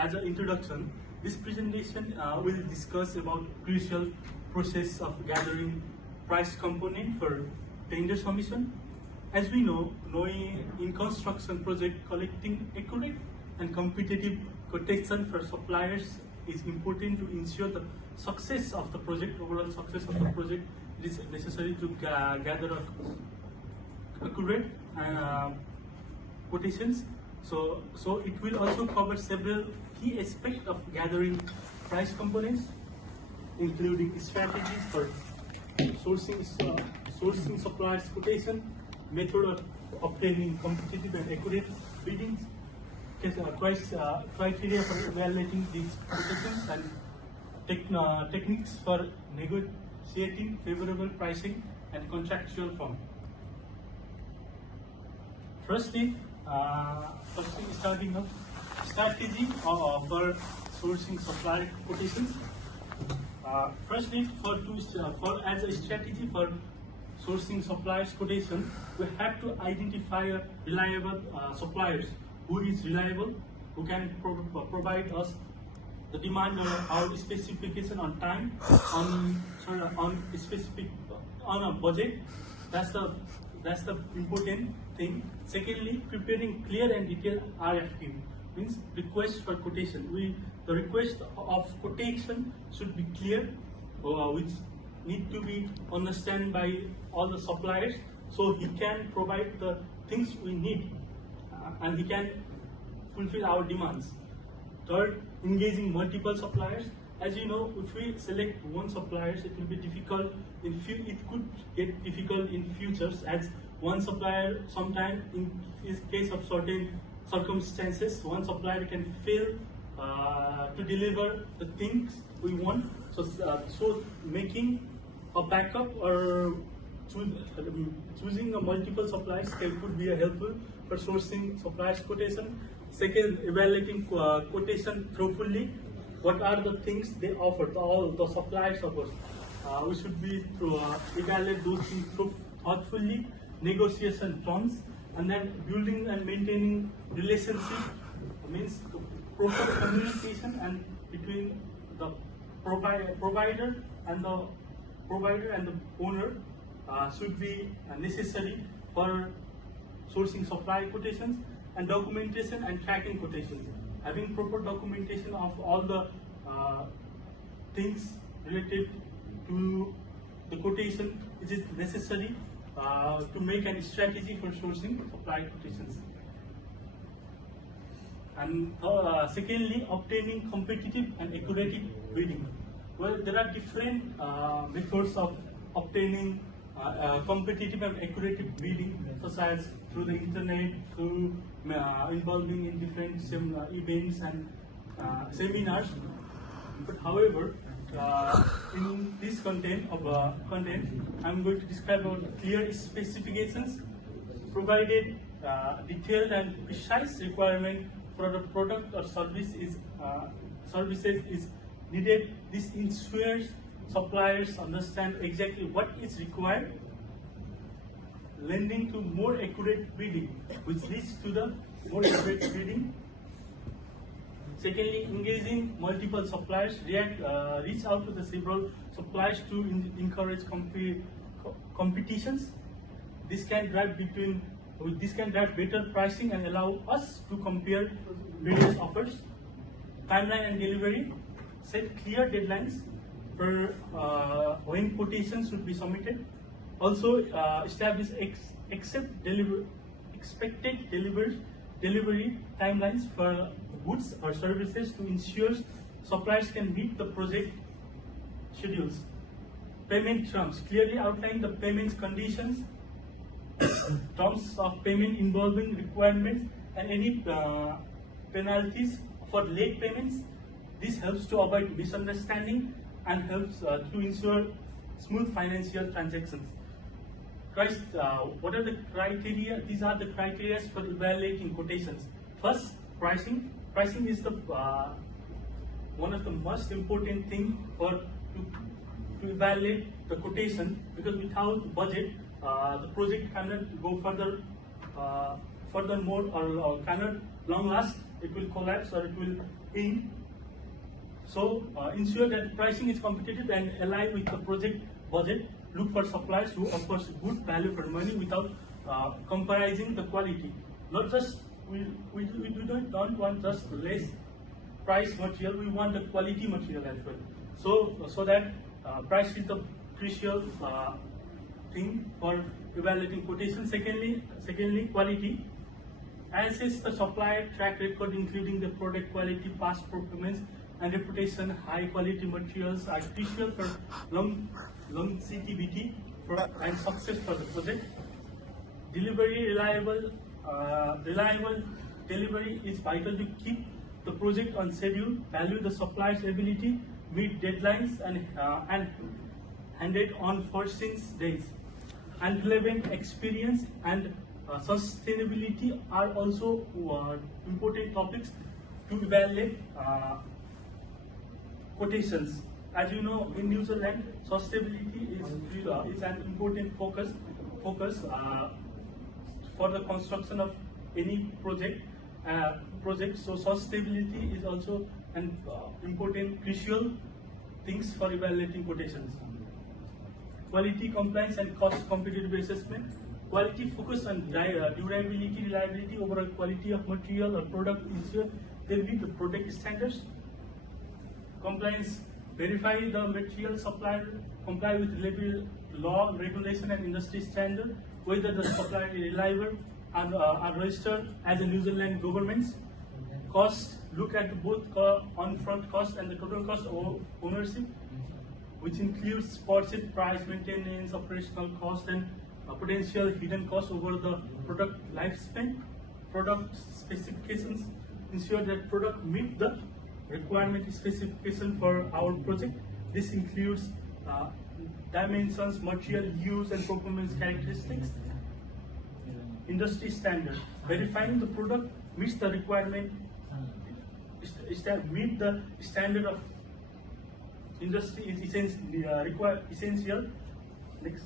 as an introduction, this presentation will discuss about crucial process of gathering price component for tender submission. As we know, knowing in construction project, collecting accurate and competitive quotation for suppliers is important to ensure the success of the project, overall success of the project. It is necessary to gather accurate quotations. So it will also cover several key aspects of gathering price components, including strategies for sourcing suppliers quotation, method of obtaining competitive and accurate biddings, criteria for evaluating these quotations, and techniques for negotiating favorable pricing and contractual form. Firstly, starting off, strategy for sourcing supplier quotations. Firstly, as a strategy for sourcing suppliers quotation, we have to identify a reliable suppliers who is reliable, who can provide us the demand or our specification on time, on a budget. That's the important thing. Secondly, preparing clear and detailed RFQ means request for quotation. The request of quotation should be clear, which need to be understood by all the suppliers, so he can provide the things we need and he can fulfill our demands. Third, engaging multiple suppliers. As you know, if we select one supplier, it will be difficult. It could get difficult in futures, as one supplier sometimes, in case of certain circumstances, one supplier can fail to deliver the things we want. So making a backup or choosing a multiple suppliers could be helpful for sourcing suppliers quotation. Second, evaluating quotation thoroughly. What are the things they offer, all the suppliers offer? We should be evaluate those things thoughtfully, negotiation terms, and then building and maintaining relationship means proper communication and between the provider and the owner should be necessary for sourcing supply quotations, and documentation and tracking quotations. Having proper documentation of all the things related to the quotation is necessary to make a strategy for sourcing supply quotations. And secondly, obtaining competitive and accurate bidding. Well, there are different methods of obtaining competitive and accurate bidding, such as through the internet, through involving in different events and seminars. But however, in this content, I'm going to describe about clear specifications, provided detailed and precise requirement for the product or services is needed. This ensures suppliers understand exactly what is required, lending to more accurate bidding, which leads to the more accurate bidding. Secondly, engaging multiple suppliers, reach out to the several suppliers to encourage competitions. This can drive better pricing and allow us to compare various offers. Timeline and delivery, set clear deadlines for when quotations should be submitted. Also, establish expected delivery timelines for goods or services to ensure suppliers can meet the project schedules. Payment terms, clearly outline the payment conditions, terms of payment involving requirements, and any penalties for late payments. This helps to avoid misunderstanding and helps to ensure smooth financial transactions. What are the criteria? These are the criteria for evaluating quotations. First, pricing. Pricing is the one of the most important thing to evaluate the quotation, because without budget, the project cannot go further more or cannot long last it will collapse or it will end. So ensure that pricing is competitive and aligned with the project budget. Look for suppliers who offers good value for money without compromising the quality. Not just we don't want just less price material. We want the quality material as well. So that price is the crucial thing for evaluating quotation. Secondly, quality. Assess the supplier track record, including the product quality, past performance, and reputation. High quality materials are crucial for longevity and success for the project. Delivery reliable delivery is vital to keep the project on schedule. Value the supplier's ability, meet deadlines, and handed on foreseen days. And relevant experience and sustainability are also important topics to evaluate quotations. As you know, in New Zealand, sustainability is an important focus for the construction of any project. So sustainability is also an important, crucial things for evaluating quotations. Quality, compliance, and cost competitive assessment. Quality focus on durability, reliability, overall quality of material or product, ensure they meet the product standards. Compliance, verify the material supplier comply with relevant law, regulation, and industry standard, whether the supplier is reliable and are registered as a New Zealand governments. Cost, look at both on-front cost and the total cost of ownership, which includes purchase price, maintenance, operational cost, and potential hidden costs over the product lifespan. Product specifications, ensure that product meet the requirement specification for our project. This includes dimensions, material use, and performance characteristics. Industry standard, verifying the product meets the requirement, meet the standard of industry is essential. Next.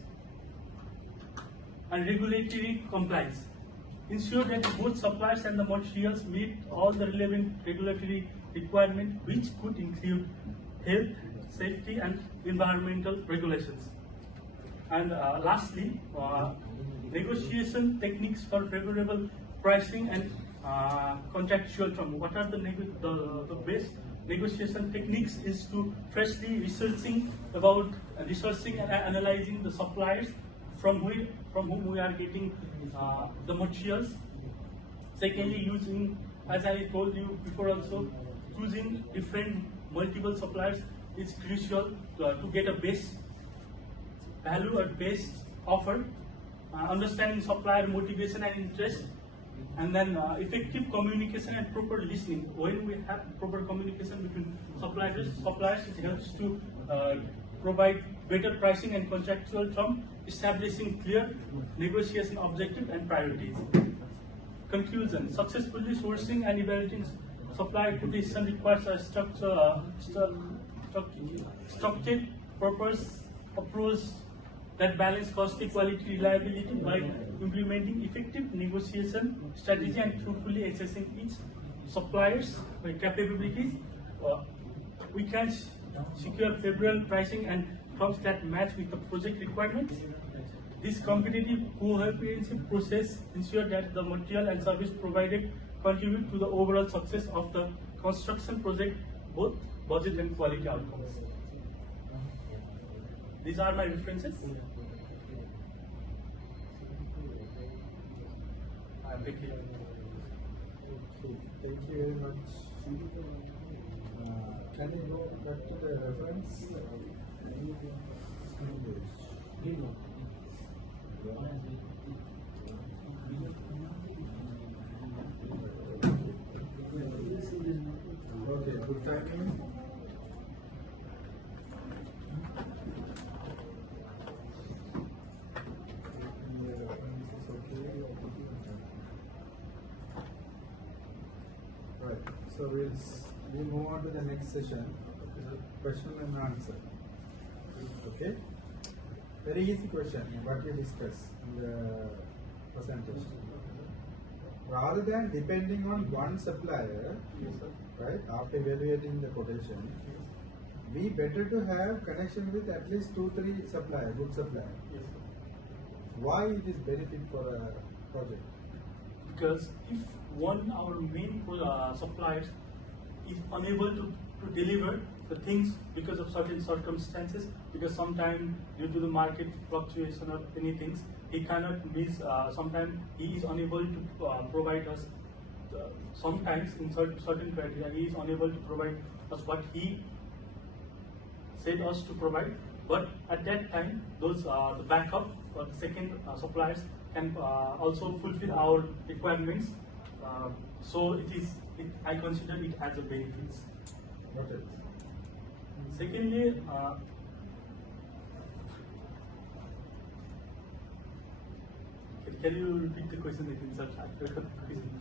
And regulatory compliance. Ensure that both suppliers and the materials meet all the relevant regulatory requirements, which could include health, safety, and environmental regulations. And lastly, negotiation techniques for favorable pricing and contractual terms. What are the best negotiation techniques? Is to freshly researching and analyzing the suppliers from whom we are getting the materials. Secondly, using, as I told you before also, choosing different multiple suppliers is crucial to get a best value or best offer. Understanding supplier motivation and interest, and then effective communication and proper listening. When we have proper communication between suppliers, it helps to provide better pricing and contractual terms, establishing clear negotiation objectives and priorities. Conclusion: successfully sourcing and evaluating supplier quotation requires a structured, purpose approach that balance cost, quality, reliability by implementing effective negotiation strategy and truthfully assessing each supplier's capabilities. We can secure favorable pricing and terms that match with the project requirements. This competitive, comprehensive process ensures that the material and service provided contribute to the overall success of the construction project, both budget and quality outcomes. These are my references. Thank you. Okay, thank you very much. Can you go back to the reference? Okay, good timing. Right, so we'll move on to the next session, question and answer. Okay, very easy question, what we discussed in the presentation. rather than depending on one supplier, Yes, sir. right, after evaluating the quotation, we better to have connection with at least 2-3 suppliers, good suppliers. Yes, sir. Why it is benefit for a project? Because if one our main suppliers is unable to deliver the things because of certain circumstances, because sometimes due to the market fluctuation or anything, he cannot miss. Sometimes he is unable to provide us. Sometimes in certain criteria, he is unable to provide us what he said us to provide. But at that time, those the backup or the second suppliers can also fulfill our requirements. So I consider it as a benefit. What else? Secondly, can you repeat the question again, sir? I forgot the question.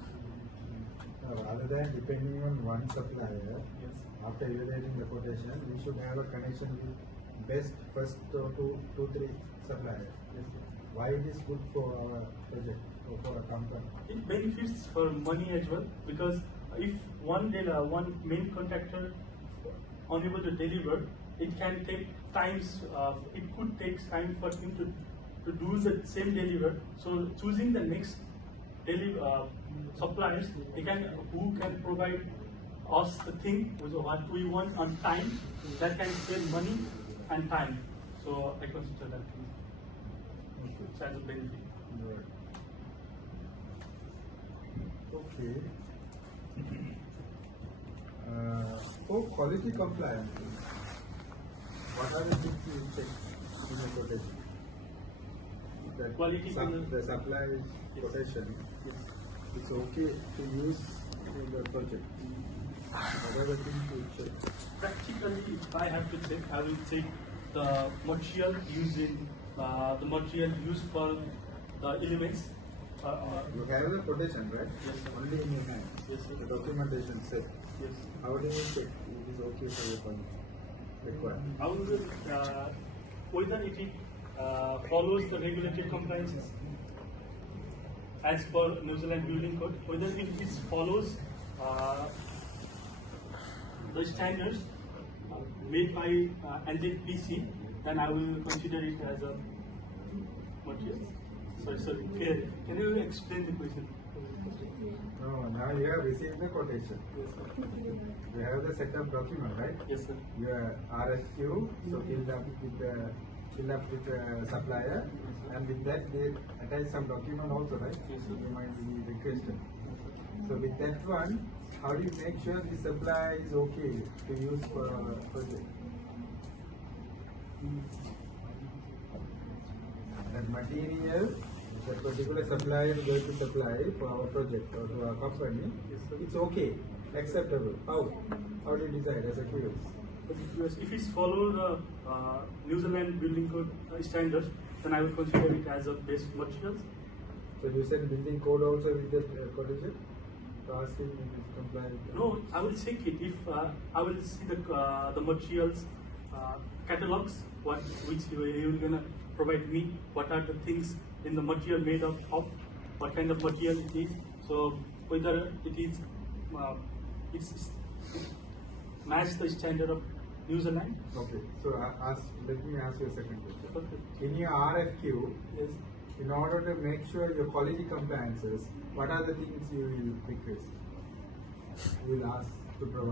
Rather than depending on one supplier, Yes. after evaluating the quotation, we should have a connection with best first 2-3 suppliers. Yes, sir. Why it is good for our project or for a company? It benefits for money as well, because if one main contractor unable to deliver, it can take times. It could take time for him to do the same deliver. So choosing the next suppliers, who can provide us the thing with what we want on time, that can save money and time. So I consider that as a benefit. Right. Okay. For quality compliance, what are the things you check in the quotation? That the supply quotation, Yes. it's okay to use in the project. What are the things you check? Practically, if I have to check, I will check the material used in the material used for the elements. You have the quotation, right? Yes, sir. Only in your hand. Yes, sir. The documentation said. Yes. How do you check it is okay for your project? Required. I will whether it follows the regulated compliances as per New Zealand Building Code, whether if it follows the standards made by NZPC, then I will consider it as a material. Sorry, clear. Can you explain the question? No, now you have received the quotation. Yes, sir. You have the setup document, right? Yes, sir. Your RFQ, so fill up with the supplier, and with that they attach some document also, right? Yes, sir. You might be requested. So with that one, how do you make sure the supply is okay to use for our project? That material, that particular supplier is going to supply for our project or to our company, Yes, sir. it's okay, acceptable. How? How do you decide as a QS? If it's follow the New Zealand Building Code standards, then I will consider it as a best materials. So you said building code also with that quotation? To ask him if it's compliant. No, I will check it. If I will see the materials catalogs, which he will gonna provide me. What are the things in the material made of? What kind of material it is? So whether it is it's match the standard of New Zealand. Okay, so let me ask you a second question. Okay. In your RFQ, Yes. in order to make sure your quality compliances, what are the things you will request? You will ask to provide.